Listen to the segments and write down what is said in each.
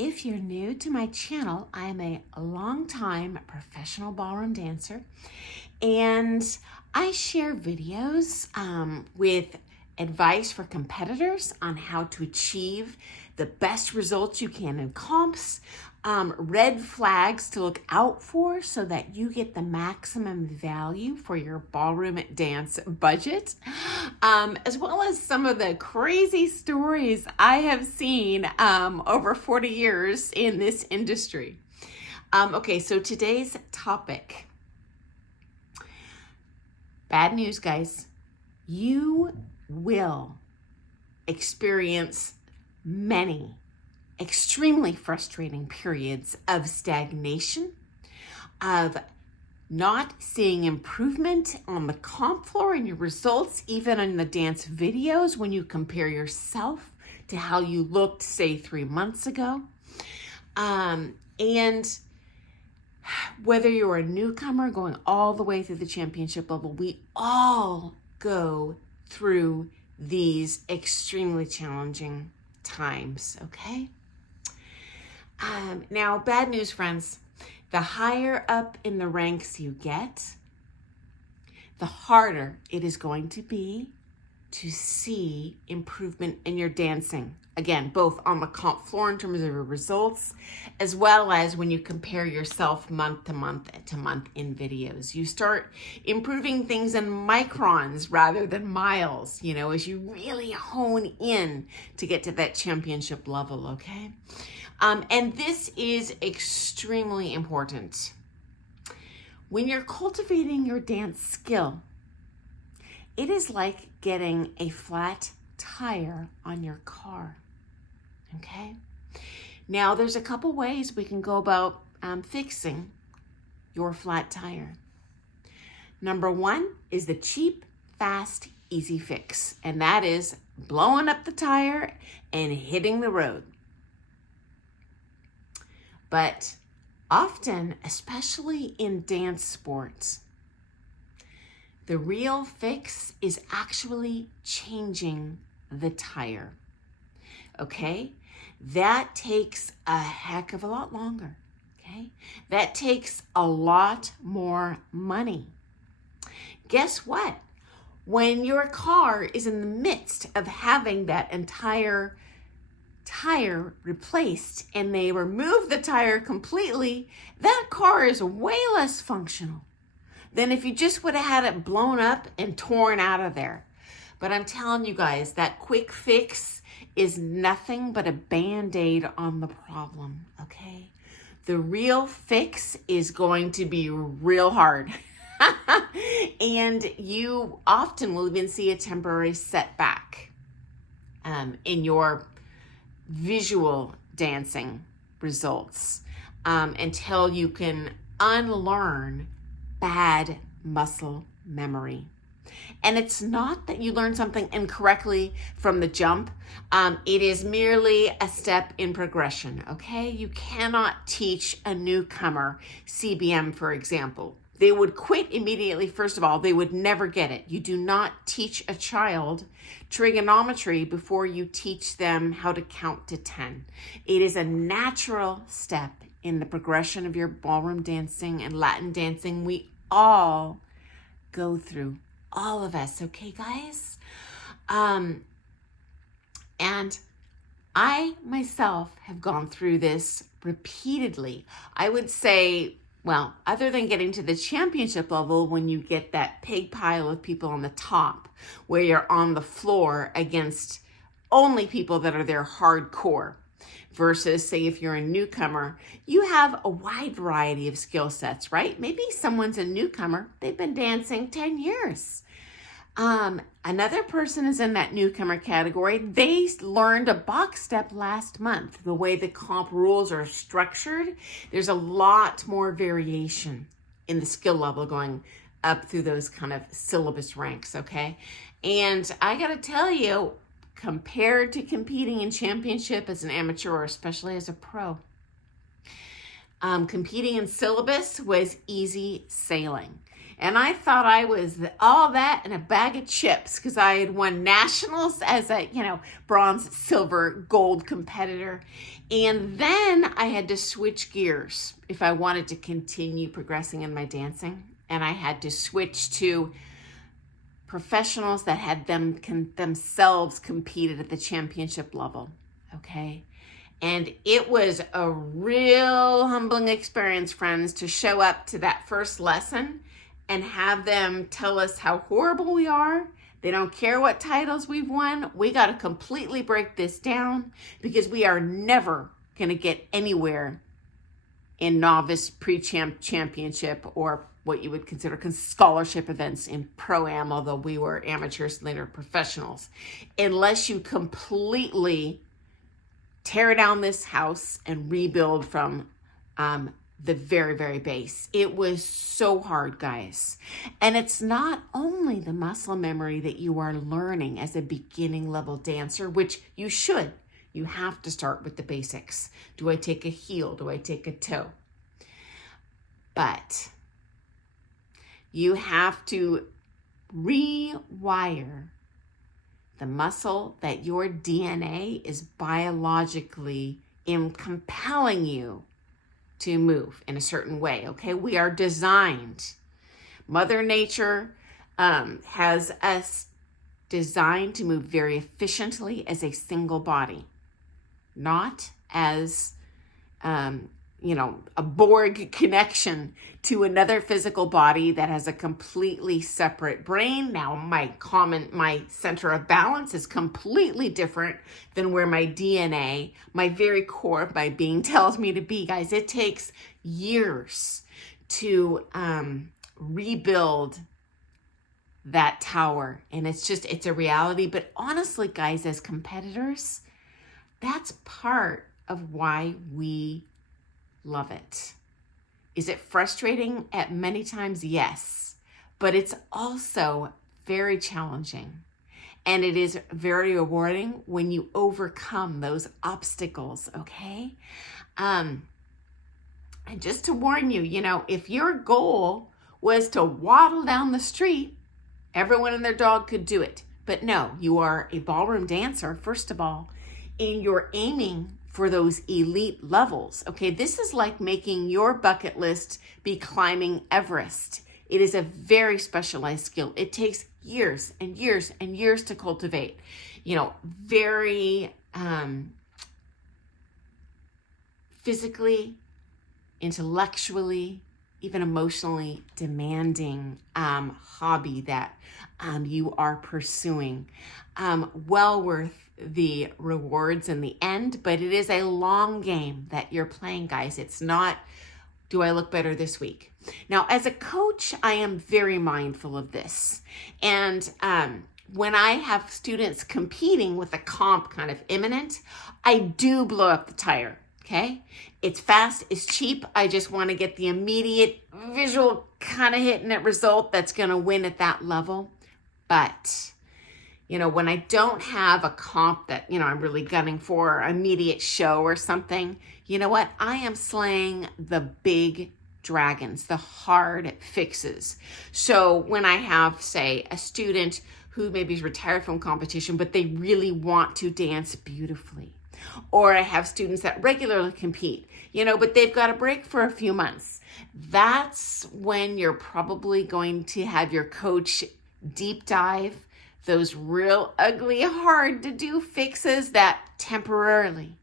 if you're new to my channel, I'm a longtime professional ballroom dancer, and I share videos with advice for competitors on how to achieve the best results you can in comps, red flags to look out for so that you get the maximum value for your ballroom dance budget, as well as some of the crazy stories I have seen over 40 years in this industry. Okay, so today's topic. Bad news, guys. You will experience many extremely frustrating periods of stagnation, of not seeing improvement on the comp floor in your results, even in the dance videos when you compare yourself to how you looked, say, 3 months ago. And whether you're a newcomer going all the way through the championship level, we all go through these extremely challenging times, okay? Now, bad news, friends. The higher up in the ranks you get, the harder it is going to be to see improvement in your dancing. Again, both on the comp floor in terms of your results, as well as when you compare yourself month to month in videos. You start improving things in microns rather than miles, as you really hone in to get to that championship level, okay? And this is extremely important. When you're cultivating your dance skill, it is like getting a flat tire on your car, okay? Now, there's a couple ways we can go about fixing your flat tire. Number one is the cheap, fast, easy fix, and that is blowing up the tire and hitting the road. But often, especially in dance sports, the real fix is actually changing the tire, okay? That takes a heck of a lot longer, okay? That takes a lot more money. Guess what? When your car is in the midst of having that entire tire replaced and they remove the tire completely, that car is way less functional than if you just would have had it blown up and torn out of there. But I'm telling you guys, that quick fix is nothing but a Band-Aid on the problem, okay? The real fix is going to be real hard. And you often will even see a temporary setback in your visual dancing results until you can unlearn bad muscle memory. And it's not that you learn something incorrectly from the jump. It is merely a step in progression, okay? You cannot teach a newcomer CBM, for example. They would quit immediately. First of all, they would never get it. You do not teach a child trigonometry before you teach them how to count to 10. It is a natural step in the progression of your ballroom dancing and Latin dancing. We all go through, all of us, okay, guys? And I myself have gone through this repeatedly. I would say, well, other than getting to the championship level, when you get that pig pile of people on the top, where you're on the floor against only people that are there hardcore, versus, say, if you're a newcomer, you have a wide variety of skill sets, right? Maybe someone's a newcomer, they've been dancing 10 years. Another person is in that newcomer category. They learned a box step last month. The way the comp rules are structured, there's a lot more variation in the skill level going up through those kind of syllabus ranks, okay? And I gotta tell you, compared to competing in championship as an amateur or especially as a pro, competing in syllabus was easy sailing. And I thought I was all that and a bag of chips because I had won nationals as a, bronze, silver, gold competitor. And then I had to switch gears if I wanted to continue progressing in my dancing. And I had to switch to professionals that had themselves competed at the championship level. Okay. And it was a real humbling experience, friends, to show up to that first lesson and have them tell us how horrible we are. They don't care what titles we've won. We got to completely break this down because we are never going to get anywhere in novice, pre-champ, championship, or what you would consider scholarship events in pro-am, although we were amateurs and later professionals, unless you completely tear down this house and rebuild from the very, very base. It was so hard, guys. And it's not only the muscle memory that you are learning as a beginning level dancer, which you should. You have to start with the basics. Do I take a heel? Do I take a toe? But you have to rewire the muscle that your DNA is biologically compelling you to move in a certain way, okay? We are designed. Mother Nature has us designed to move very efficiently as a single body, not as, a Borg connection to another physical body that has a completely separate brain. Now, my center of balance is completely different than where my DNA, my very core of my being tells me to be. Guys, it takes years to rebuild that tower. And it's a reality. But honestly, guys, as competitors, that's part of why we love it. Is it frustrating at many times? Yes, but it's also very challenging. And it is very rewarding when you overcome those obstacles, okay? And just to warn you, if your goal was to waddle down the street, everyone and their dog could do it. But no, you are a ballroom dancer, first of all, and you're aiming for those elite levels. Okay, this is like making your bucket list be climbing Everest. It is a very specialized skill. It takes years and years and years to cultivate. Very physically, intellectually, even emotionally demanding hobby that you are pursuing. Well worth the rewards in the end, but it is a long game that you're playing, guys. It's not, do I look better this week? Now, as a coach, I am very mindful of this. And when I have students competing with a comp kind of imminent, I do blow up the tire, okay? It's fast, it's cheap. I just want to get the immediate visual kind of hit net result that's going to win at that level. But when I don't have a comp that, I'm really gunning for, an immediate show or something, you know what? I am slaying the big dragons, the hard fixes. So when I have, say, a student who maybe is retired from competition, but they really want to dance beautifully, or I have students that regularly compete, but they've got a break for a few months, that's when you're probably going to have your coach deep dive those real ugly, hard to do fixes that temporarily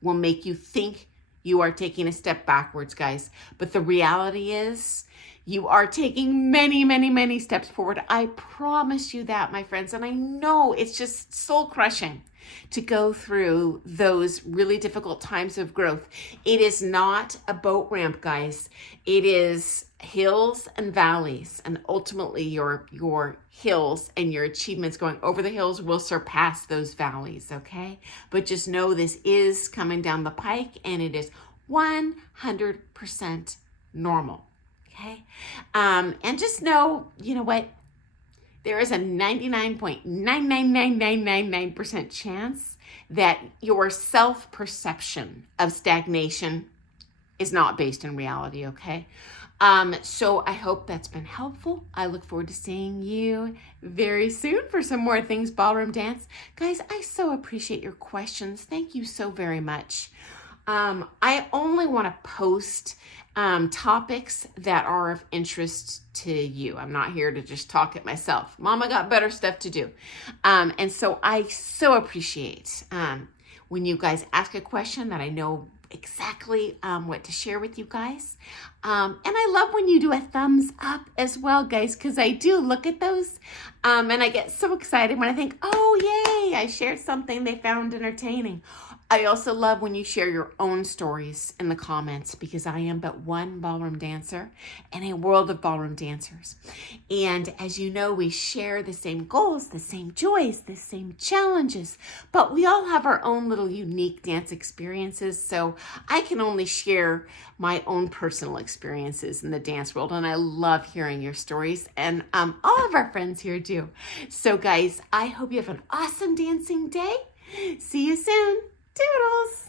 will make you think you are taking a step backwards, guys. But the reality is you are taking many, many, many steps forward. I promise you that, my friends. And I know it's just soul crushing to go through those really difficult times of growth. It is not a boat ramp, guys. It is hills and valleys, and ultimately your hills and your achievements going over the hills will surpass those valleys, okay? But just know this is coming down the pike, and it is 100% normal, okay? And just know, what? There is a 99.99999% chance that your self-perception of stagnation is not based in reality, okay? So I hope that's been helpful. I look forward to seeing you very soon for some more Things Ballroom Dance. Guys, I so appreciate your questions. Thank you so very much. I only want to post topics that are of interest to you. I'm not here to just talk it myself. Mama got better stuff to do. And so I so appreciate when you guys ask a question that I know exactly what to share with you guys. And I love when you do a thumbs up as well, guys, because I do look at those and I get so excited when I think, oh, yay, I shared something they found entertaining. I also love when you share your own stories in the comments, because I am but one ballroom dancer in a world of ballroom dancers. And as you know, we share the same goals, the same joys, the same challenges, but we all have our own little unique dance experiences. So I can only share my own personal experiences in the dance world. And I love hearing your stories, and all of our friends here do. So guys, I hope you have an awesome dancing day. See you soon. Toodles!